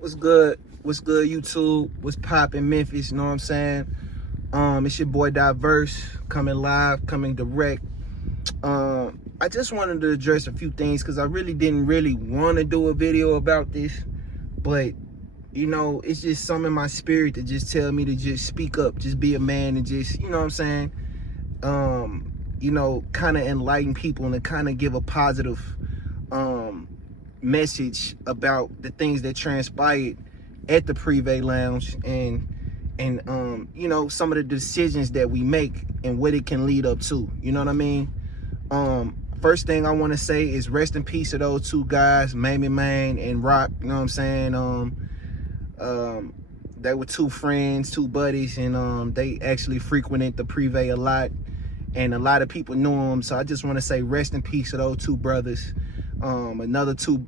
What's good? What's good, YouTube? What's poppin', Memphis? You know what I'm saying? It's your boy Diverse, coming live, coming direct. I just wanted to address a few things because I really didn't want to do a video about this, but you know, it's just something in my spirit that just tell me to just speak up, just be a man, and just, you know what I'm saying? You know, kind of enlighten people and kind of give a positive message about the things that transpired at the Prive Lounge and you know, some of the decisions that we make and what it can lead up to. You know what I mean? First thing I want to say is rest in peace to those two guys, Mamie Man and Rock. You know what I'm saying? They were two friends, two buddies, and they actually frequented the Prive a lot, and a lot of people knew them. So I just want to say rest in peace to those two brothers. Another two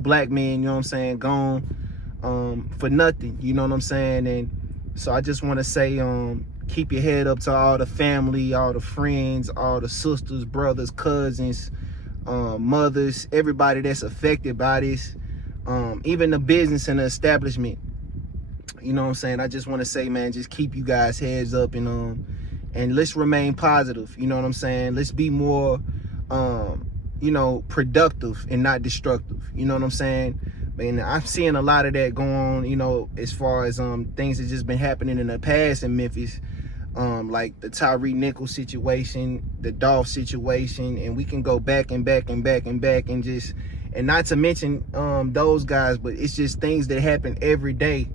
black men, you know what I'm saying, gone for nothing, you know what I'm saying? And so I just want to say keep your head up to all the family, all the friends, all the sisters, brothers, cousins, mothers, everybody that's affected by this, even the business and the establishment. You know what I'm saying? I just want to say, man, just keep you guys heads up, and let's remain positive. You know what I'm saying? Let's be more you know, productive and not destructive. You know what I'm saying? And I'm seeing a lot of that going on, you know, as far as things that just been happening in the past in Memphis, like the Tyree Nichols situation, the Dolph situation, and we can go back and back and back and back, and just, and not to mention those guys, but it's just things that happen every day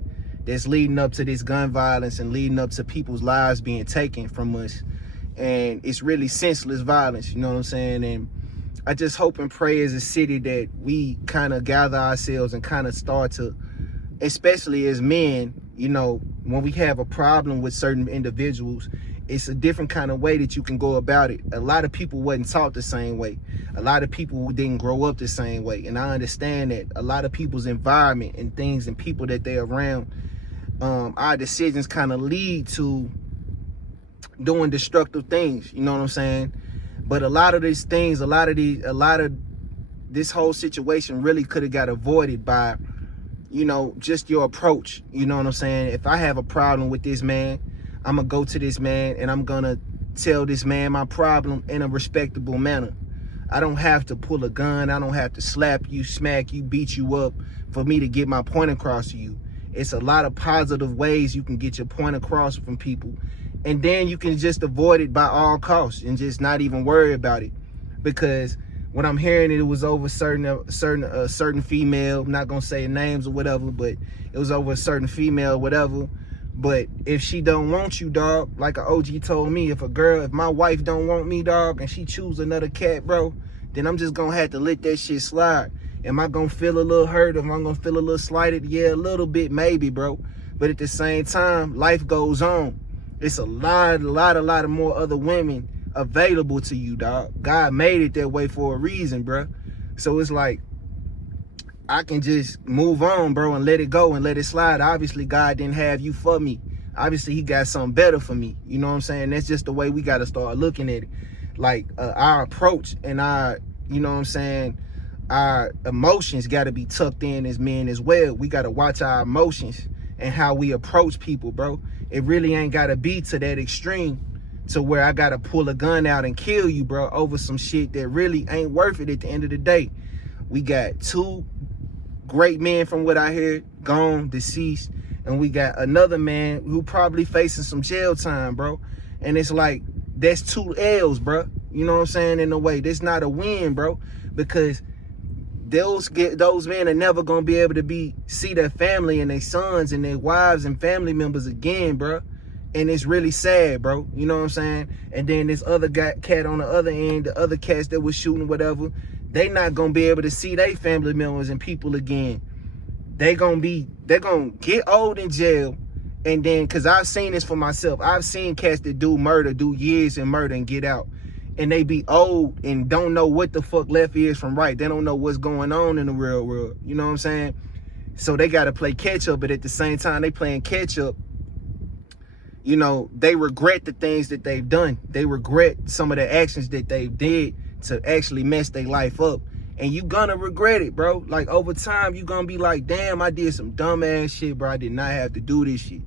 that's leading up to this gun violence and leading up to people's lives being taken from us. And it's really senseless violence, you know what I'm saying? And I just hope and pray as a city that we kind of gather ourselves and kind of start to, especially as men, you know, when we have a problem with certain individuals, it's a different kind of way that you can go about it. A lot of people wasn't taught the same way. A lot of people didn't grow up the same way. And I understand that a lot of people's environment and things and people that they're around, our decisions kind of lead to doing destructive things, you know what I'm saying? But a lot of these things, a lot of this whole situation really could have got avoided by, you know, just your approach. You know what I'm saying? If I have a problem with this man, I'm gonna go to this man and I'm gonna tell this man my problem in a respectable manner. I don't have to pull a gun. I don't have to slap you, smack you, beat you up for me to get my point across to you. It's a lot of positive ways you can get your point across from people. And then you can just avoid it by all costs and just not even worry about it. Because when I'm hearing it was over certain female, I'm not gonna say names or whatever, but it was over a certain female, whatever. But if she don't want you, dog, like an OG told me, if my wife don't want me, dog, and she choose another cat, bro, then I'm just gonna have to let that shit slide. Am I gonna feel a little hurt? Am I gonna feel a little slighted? Yeah, a little bit, maybe, bro. But at the same time, life goes on. It's a lot of more other women available to you, dog. God made it that way for a reason, bro. So it's like, I can just move on, bro, and let it go and let it slide. Obviously, God didn't have you for me. Obviously, he got something better for me. You know what I'm saying? That's just the way we got to start looking at it. Like, our approach and our, you know what I'm saying, our emotions got to be tucked in as men as well. We got to watch our emotions and how we approach people, bro. It really ain't gotta be to that extreme to where I gotta pull a gun out and kill you, bro, over some shit that really ain't worth it at the end of the day. We got two great men from what I hear, gone, deceased, and we got another man who probably facing some jail time, bro. And it's like, that's two L's, bro. You know what I'm saying? In a way, that's not a win, bro, because those men are never gonna be able to see their family and their sons and their wives and family members again, bro. And it's really sad, bro. You know what I'm saying? And then this other cat on the other end, the other cats that was shooting, whatever, they not gonna be able to see their family members and people again. They're gonna get old in jail. And then, cause I've seen this for myself. I've seen cats that do years in murder and get out. And they be old and don't know what the fuck left is from right. They don't know what's going on in the real world. You know what I'm saying? So they got to play catch up, but at the same time they playing catch up, you know, they regret the things that they've done. They regret some of the actions that they did to actually mess their life up. And you gonna regret it, bro. Like, over time, you gonna be like, damn, I did some dumbass shit, bro. I did not have to do this shit.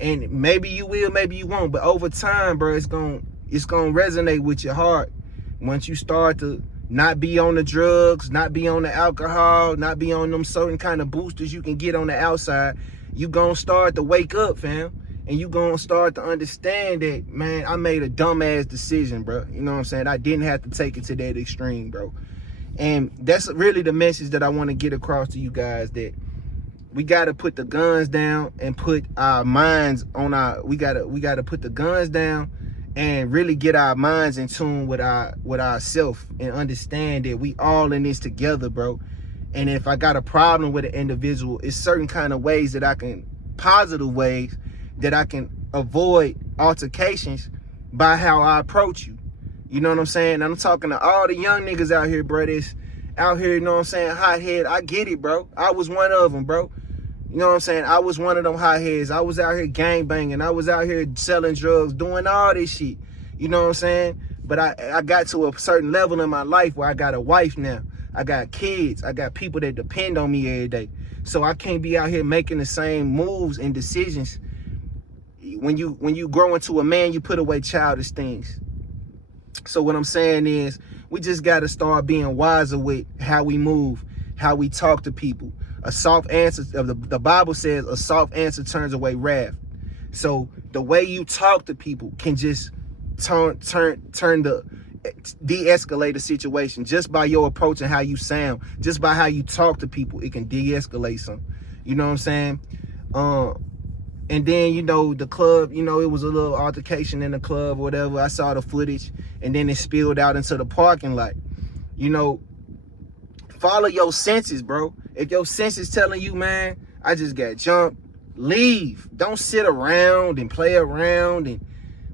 And maybe you will, maybe you won't. But over time, bro, it's gonna resonate with your heart. Once you start to not be on the drugs, not be on the alcohol, not be on them certain kind of boosters you can get on the outside, you gonna start to wake up, fam. And you gonna start to understand that, man, I made a dumbass decision, bro. You know what I'm saying? I didn't have to take it to that extreme, bro. And that's really the message that I want to get across to you guys, that we got to put the guns down and put our minds on we got to put the guns down and really get our minds in tune with ourself and understand that we all in this together, bro. And if I got a problem with an individual, it's certain kind of ways that I can, positive ways that I can avoid altercations by how I approach you. You know what I'm saying? I'm talking to all the young niggas out here, bro. That's out here, you know what I'm saying, hothead. I get it, bro. I was one of them, bro. You know what I'm saying? I was one of them hotheads. I was out here gang banging. I was out here selling drugs, doing all this shit. You know what I'm saying? But I got to a certain level in my life where I got a wife now. I got kids. I got people that depend on me every day. So I can't be out here making the same moves and decisions. When you grow into a man, you put away childish things. So what I'm saying is, we just got to start being wiser with how we move, how we talk to people. A soft answer, the Bible says, a soft answer turns away wrath. So the way you talk to people can just de-escalate the situation. Just by your approach and how you sound, just by how you talk to people, it can de-escalate something. You know what I'm saying? And then, you know, the club, you know, it was a little altercation in the club or whatever. I saw the footage, and then it spilled out into the parking lot. You know, follow your senses, bro. If your senses telling you, man, I just got jumped, leave. Don't sit around and play around and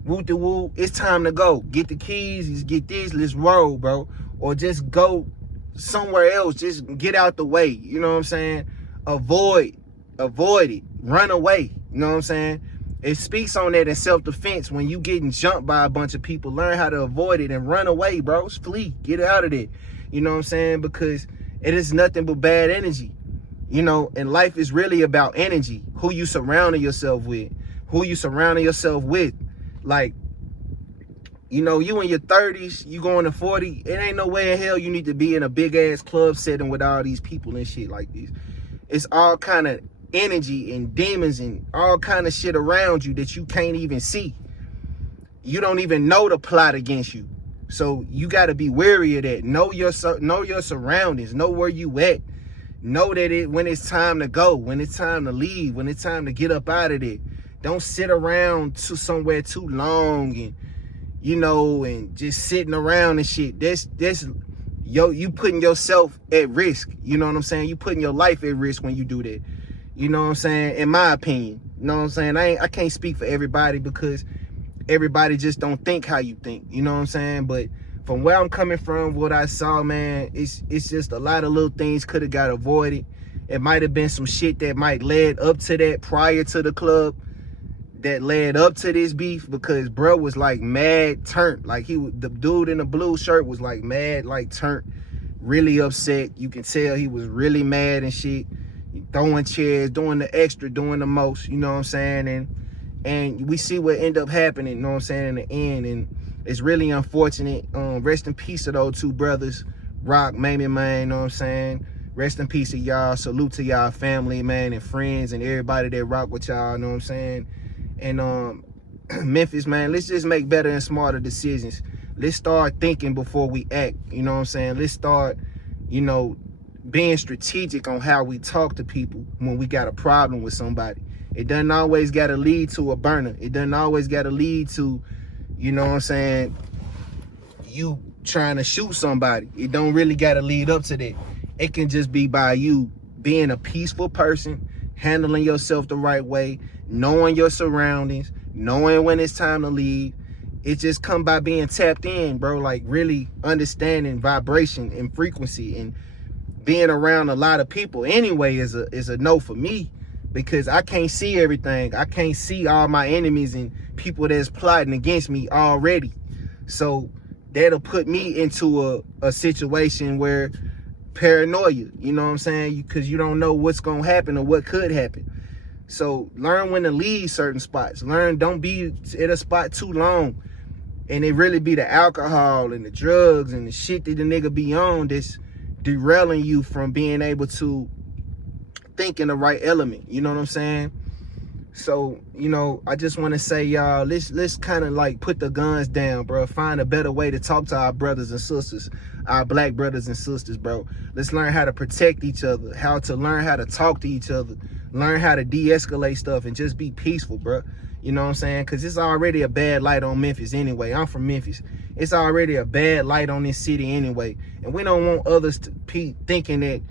woo-de-woo. It's time to go. Get the keys, get this, let's roll, bro. Or just go somewhere else. Just get out the way. You know what I'm saying? Avoid it. Run away. You know what I'm saying? It speaks on that in self-defense. When you getting jumped by a bunch of people, learn how to avoid it and run away, bro. Flee. Get out of there. You know what I'm saying? Because it is nothing but bad energy. You know, and life is really about energy. Who you surrounding yourself with. Who you surrounding yourself with. Like, you know, you in your 30s, you going to 40. It ain't no way in hell you need to be in a big-ass club setting with all these people and shit like this. It's all kind of energy and demons and all kind of shit around you that you can't even see. You don't even know the plot against you. So you got to be wary of that. Know your surroundings. Know where you at. Know that when it's time to go, when it's time to leave, when it's time to get up out of there. Don't sit around somewhere too long and, you know, and just sitting around and shit. You putting yourself at risk. You know what I'm saying? You putting your life at risk when you do that. You know what I'm saying? In my opinion. You know what I'm saying? I can't speak for everybody because everybody just don't think how you think. You know what I'm saying? But from where I'm coming from, what I saw, man, it's just a lot of little things could have got avoided. It might have been some shit that might led up to that prior to the club, that led up to this beef, because bro was like mad turnt. Like the dude in the blue shirt was like mad, like turnt, really upset. You can tell he was really mad and shit. Throwing chairs, doing the extra, doing the most, you know what I'm saying? And we see what end up happening, you know what I'm saying, in the end. And it's really unfortunate. Rest in peace to those two brothers, Rock, Mamie, man, you know what I'm saying? Rest in peace to y'all. Salute to y'all family, man, and friends and everybody that rock with y'all, you know what I'm saying? And Memphis, man, let's just make better and smarter decisions. Let's start thinking before we act, you know what I'm saying? Let's start, you know, being strategic on how we talk to people when we got a problem with somebody. It doesn't always got to lead to a burner. It doesn't always got to lead to, you know what I'm saying, you trying to shoot somebody. It don't really got to lead up to that. It can just be by you being a peaceful person, handling yourself the right way, knowing your surroundings, knowing when it's time to leave. It just come by being tapped in, bro, like really understanding vibration and frequency, and being around a lot of people anyway is a no for me, because I can't see everything. I can't see all my enemies and people that's plotting against me already. So that'll put me into a situation where paranoia, you know what I'm saying? Because you don't know what's gonna happen or what could happen. So learn when to leave certain spots. Learn, don't be at a spot too long. And it really be the alcohol and the drugs and the shit that the nigga be on that's derailing you from being able to think in the right element. You know what I'm saying? So, you know, I just want to say, y'all, let's kind of like put the guns down, bro. Find a better way to talk to our brothers and sisters, our black brothers and sisters, bro. Let's learn how to protect each other, how to learn how to talk to each other, learn how to de-escalate stuff and just be peaceful, bro. You know what I'm saying? Because it's already a bad light on Memphis anyway. I'm from Memphis. It's already a bad light on this city anyway. And we don't want others to be thinking that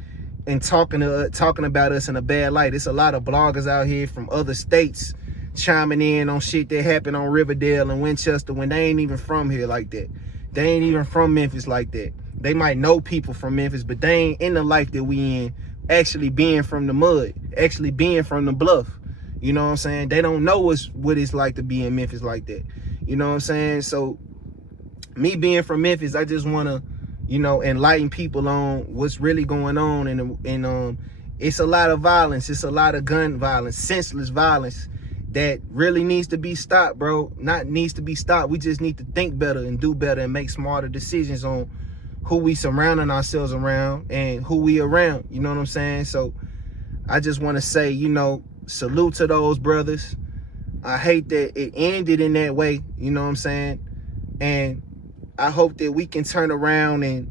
and talking about us in a bad light. It's a lot of bloggers out here from other states chiming in on shit that happened on Riverdale and Winchester when they ain't even from here like that. They ain't even from Memphis like that. They might know people from Memphis, but they ain't in the life that we in, actually being from the mud, actually being from the bluff. You know what I'm saying? They don't know what it's like to be in Memphis like that. You know what I'm saying? So me being from Memphis, I just want to, you know, enlighten people on what's really going on. And it's a lot of violence. It's a lot of gun violence, senseless violence that really needs to be stopped, bro. Not needs to be stopped. We just need to think better and do better and make smarter decisions on who we surrounding ourselves around and who we around. You know what I'm saying? So I just want to say, you know, salute to those brothers. I hate that it ended in that way. You know what I'm saying? And I hope that we can turn around and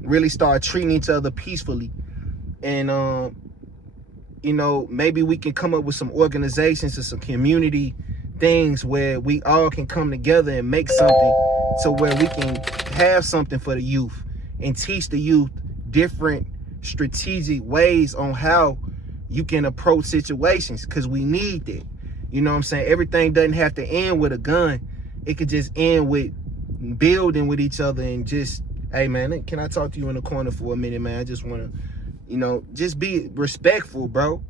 really start treating each other peacefully. And, you know, maybe we can come up with some organizations or some community things where we all can come together and make something to where we can have something for the youth and teach the youth different strategic ways on how you can approach situations, because we need that. You know what I'm saying? Everything doesn't have to end with a gun. It could just end with building with each other and just, hey man, can I talk to you in the corner for a minute, man? I just want to, you know, just be respectful, bro.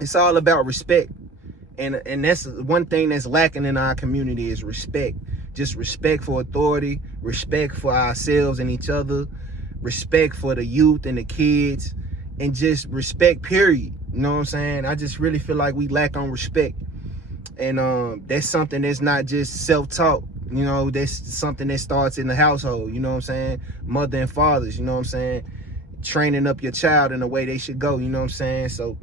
It's all about respect. And that's one thing that's lacking in our community is respect. Just respect for authority, respect for ourselves and each other, respect for the youth and the kids, and just respect, period. You know what I'm saying? I just really feel like we lack on respect. And that's something that's not just self-taught. You know, that's something that starts in the household. You know what I'm saying? Mother and fathers, you know what I'm saying? Training up your child in the way they should go, you know what I'm saying? So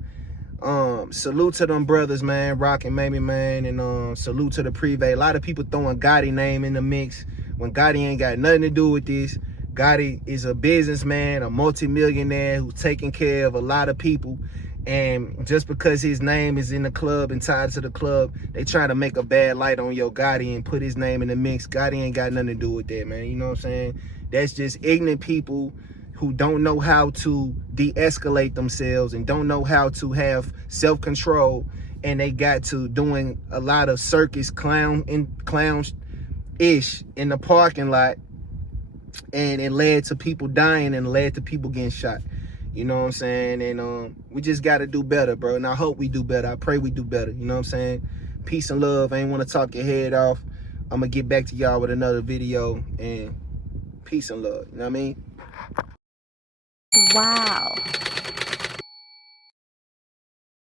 salute to them brothers, man, Rock and Mamie, man, and salute to the Prive. A lot of people throwing Gotti name in the mix when Gotti ain't got nothing to do with this. Gotti is a businessman, a multimillionaire who's taking care of a lot of people. And just because his name is in the club and tied to the club, they try to make a bad light on Yo Gotti and put his name in the mix. Gotti ain't got nothing to do with that, man. You know what I'm saying? That's just ignorant people who don't know how to de-escalate themselves and don't know how to have self-control, and they got to doing a lot of circus clowns-ish in the parking lot, and it led to people dying and led to people getting shot. You know what I'm saying? And we just got to do better, bro. And I hope we do better. I pray we do better. You know what I'm saying? Peace and love. I ain't want to talk your head off. I'm going to get back to y'all with another video. And peace and love. You know what I mean? Wow.